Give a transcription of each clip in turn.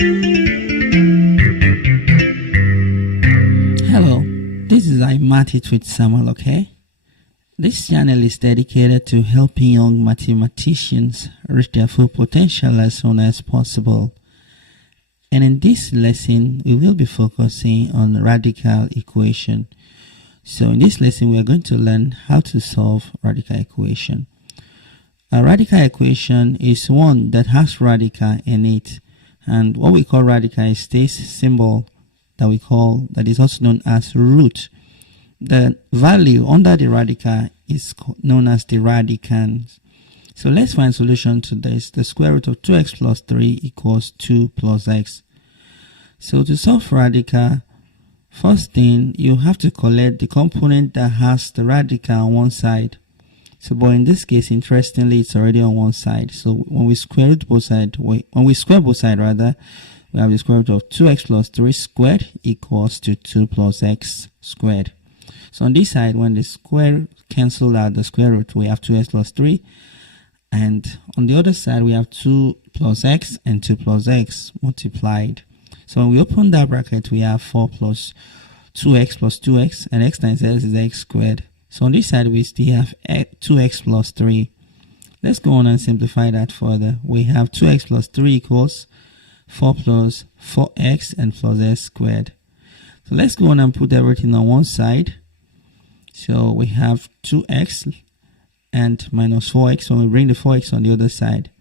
Hello, this is iMathit with Samuel Oke. This channel is dedicated to helping young mathematicians reach their full potential as soon as possible. And in this lesson, we will be focusing on radical equation. So in this lesson, we are going to learn how to solve radical equation. A radical equation is one that has radical in it. And what we call radical is this symbol that is also known as root. The value under the radical is known as the radicand. So let's find solution to this. The square root of 2x plus 3 equals 2 plus x. So to solve radical, first thing, you have to collect the component that has the radical on one side. So, but in this case, interestingly, it's already on one side. So when we square both sides, we have the square root of 2x plus 3 squared equals to 2 plus x squared. So on this side, when the square cancel out the square root, we have 2x plus 3. And on the other side, we have 2 plus x and 2 plus x multiplied. So when we open that bracket, we have 4 plus 2x plus 2x, and x times x is x squared. So on this side, we still have 2x plus 3. Let's go on and simplify that further. We have 2x plus 3 equals 4 plus 4x and plus x squared. So let's go on and put everything on one side. So we have 2x and minus 4x when we bring the 4x on the other side.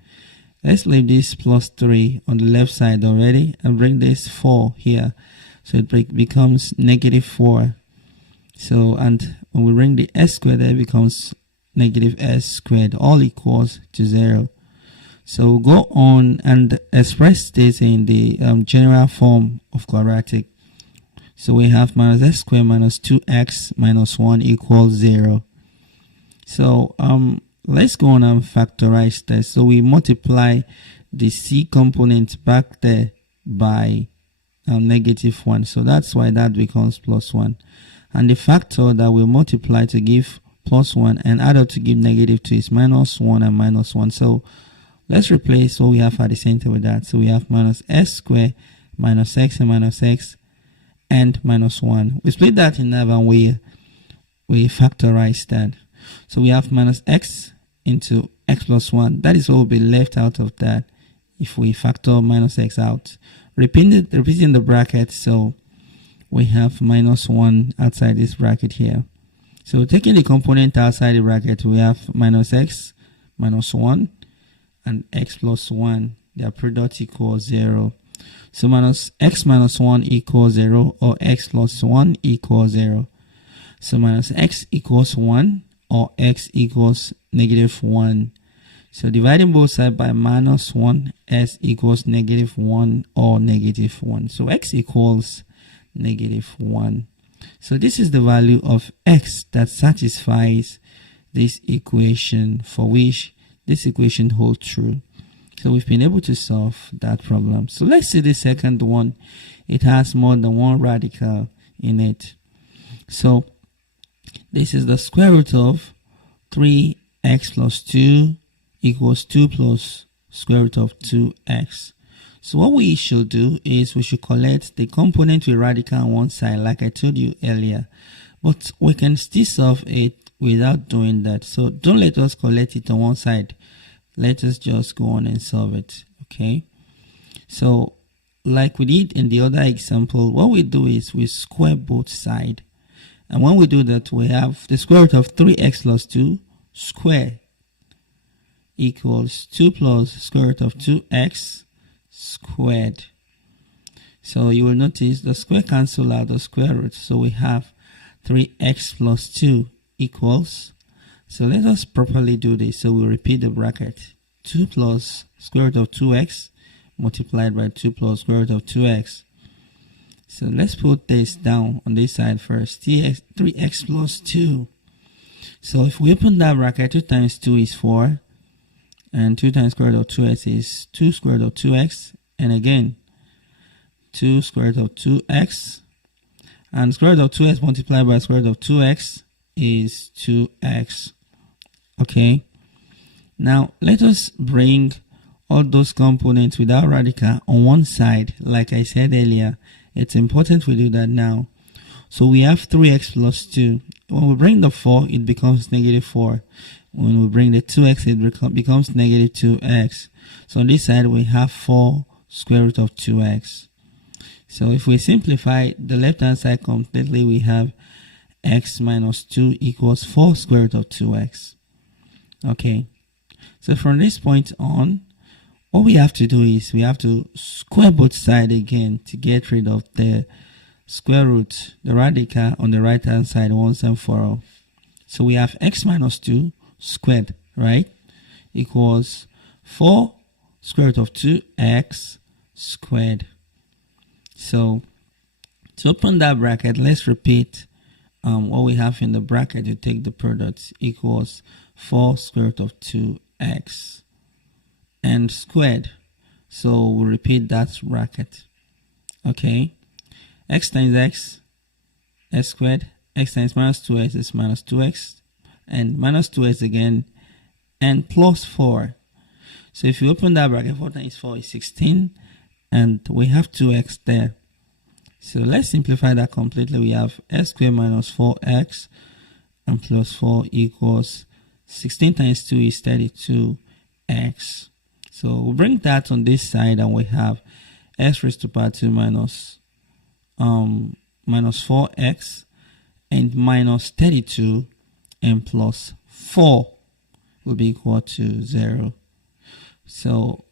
Let's leave this plus 3 on the left side already and bring this 4 here. So it becomes negative 4. So, and when we bring the s squared, there becomes negative s squared, all equals to 0. So we'll go on and express this in the general form of quadratic. So we have minus s squared minus 2x minus 1 equals 0. So let's go on and factorize this. So we multiply the c component back there by negative 1. So that's why that becomes plus 1. And the factor that we multiply to give plus 1 and add up to give negative 2 is minus 1 and minus 1. So let's replace what we have at the center with that. So we have minus s squared minus x and minus x and minus 1. We split that in half and we factorize that. So we have minus x into x plus 1. That is what will be left out of that if we factor minus x out. Repeating the bracket, so we have minus 1 outside this bracket here. So taking the component outside the bracket, we have minus x minus 1 and x plus 1. Their product equals 0. So minus x minus 1 equals 0, or x plus 1 equals 0. So minus x equals 1 or x equals negative 1. So dividing both sides by minus 1, s equals negative 1 or negative 1. So x equals negative 1. So this is the value of x that satisfies this equation, for which this equation holds true. So we've been able to solve that problem. So let's see the second one. It has more than one radical in it. So this is the square root of 3x plus 2 equals 2 plus square root of 2x. So what we should do is we should collect the component with radical on one side, like I told you earlier. But we can still solve it without doing that. So don't let us collect it on one side. Let us just go on and solve it. Okay. So like we did in the other example, what we do is we square both sides. And when we do that, we have the square root of 3x plus 2 square equals 2 plus square root of 2x squared. So you will notice the square cancel out the square root. So we have 3x plus 2 equals. So let us properly do this. So we'll repeat the bracket. 2 plus square root of 2x multiplied by 2 plus square root of 2x. So let's put this down on this side first. 3x plus 2. So if we open that bracket, 2 times 2 is 4. And 2 times square root of 2x is 2 square root of 2x. And again, 2 square root of 2x. And square root of 2x multiplied by square root of 2x is 2x. Okay. Now let us bring all those components without radical on one side, like I said earlier. It's important we do that now. So we have 3x plus 2. When we bring the 4, it becomes negative 4. When we bring the 2x, it becomes negative 2x. So on this side, we have 4 square root of 2x. So if we simplify the left-hand side completely, we have x minus 2 equals 4 square root of 2x. Okay. So from this point on, what we have to do is we have to square both sides again to get rid of the square root, the radical on the right hand side once and for all. So we have x minus 2 squared, right, equals 4 square root of 2x squared. So to open that bracket, let's repeat what we have in the bracket. You take the product, equals 4 square root of 2x and squared. So we'll repeat that bracket. Okay, x times x squared, x times minus 2x is minus 2x, and minus 2x again, and plus 4. So if you open that bracket, 4 times 4 is 16, and we have 2x there. So let's simplify that completely. We have x squared minus 4x and plus 4 equals 16 times 2 is 32x. So we'll bring that on this side, and we have x raised to power 2 minus 4x and minus 32 and plus 4 will be equal to 0. So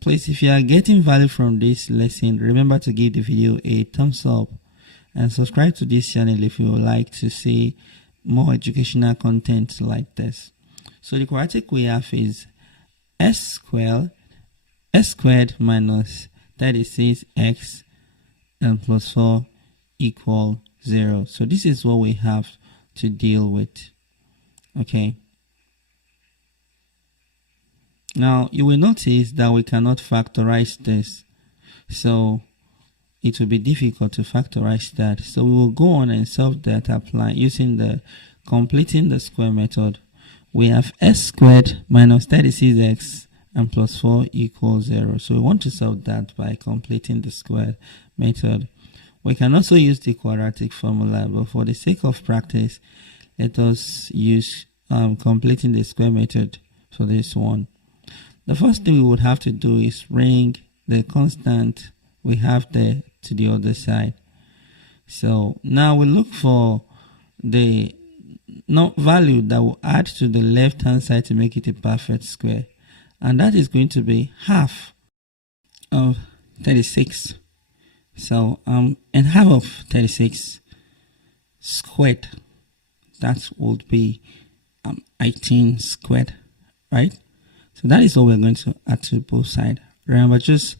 please, if you are getting value from this lesson, remember to give the video a thumbs up and subscribe to this channel if you would like to see more educational content like this. So the quadratic we have is s squared minus 36x and plus 4 equal 0. So this is what we have to deal with. Okay. Now you will notice that we cannot factorize this, so it will be difficult to factorize that. So we will go on and solve that using the completing the square method. We have s squared minus 36x and plus 4 equals 0. So we want to solve that by completing the square method. We can also use the quadratic formula, but for the sake of practice, let us use completing the square method for this one. The first thing we would have to do is bring the constant we have there to the other side. So now we look for the value that will add to the left hand side to make it a perfect square, and that is going to be half of 36. So and half of 36 squared, that would be 18 squared, right? So that is what we're going to add to both sides. Remember, just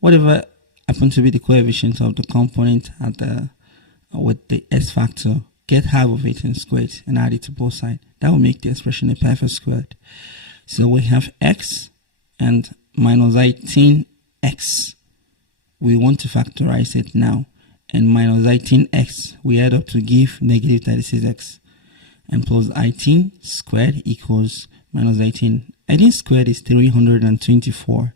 whatever happens to be the coefficient of the component at the with the s factor, get half of it and square it and add it to both sides. That will make the expression a perfect square. So we have x and minus 18x. We want to factorize it now. And minus 18x, we add up to give negative 36x. And plus 18 squared equals minus 18. 18 squared is 324.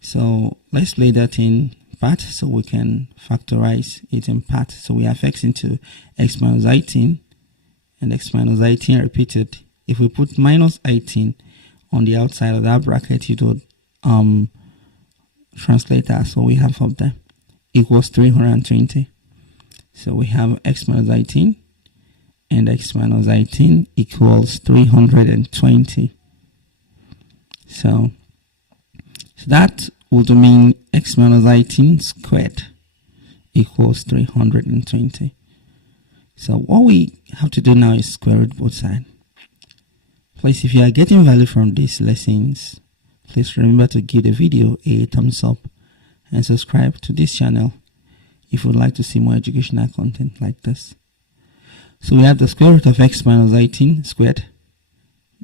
So let's play that in part so we can factorize it in part. So we have x into x minus 18 and x minus 18 repeated. If we put minus 18 on the outside of that bracket, it would translate as what we have up there, equals 320. So we have x minus 18 and x minus 18 equals 320. So that would mean x minus 18 squared equals 320. So what we have to do now is square root both sides. Please, if you are getting value from these lessons, please remember to give the video a thumbs up and subscribe to this channel if you would like to see more educational content like this. So we have the square root of x minus 18 squared.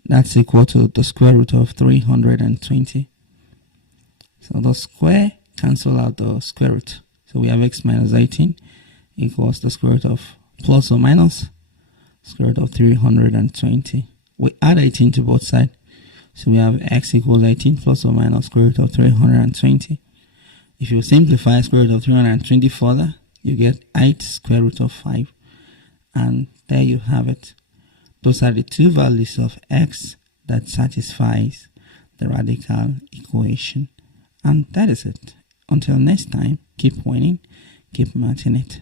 That's equal to the square root of 320. So the square cancel out the square root. So we have x minus 18 equals the square root of plus or minus square root of 320. We add 18 to both sides. So we have x equals 18 plus or minus square root of 320. If you simplify square root of 320 further, you get 8 square root of 5. And there you have it. Those are the two values of x that satisfies the radical equation. And that is it. Until next time, keep winning, keep matching it.